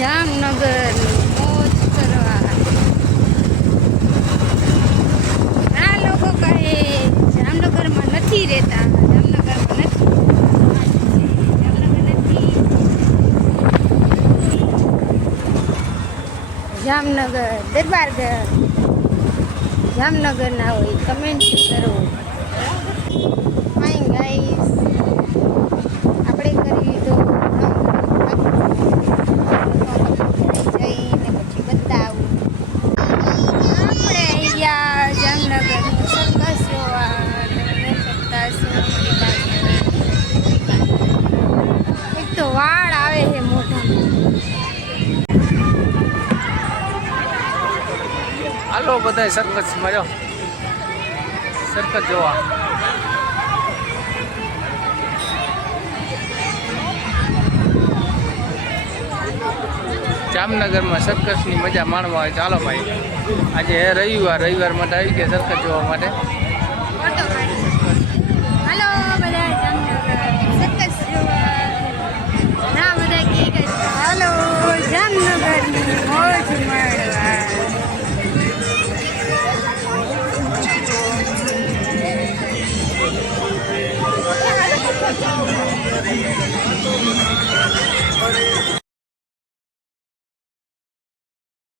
જામનગર મોજ કરવા. ઘણા લોકો કહે જામનગરમાં નથી રહેતા, જામનગર દરબારગઢ જામનગર ના હોય કમેન્ટ કરો. ફાઇન ગાઈસ, આપણે કરી તો જઈને પછી બતાવું. આપણે અહીંયા જામનગર સર્કસ જોવા એક તો વાળ આવે છે મોટા. હાલો બધા સર્કસ માં જાઓ, સર્કસ જોવા. જામનગરમાં સર્કસની મજા માણવા આવે. ચાલો ભાઈ, આજે રવિવાર માટે આવી ગયા સર્કસ જોવા માટે.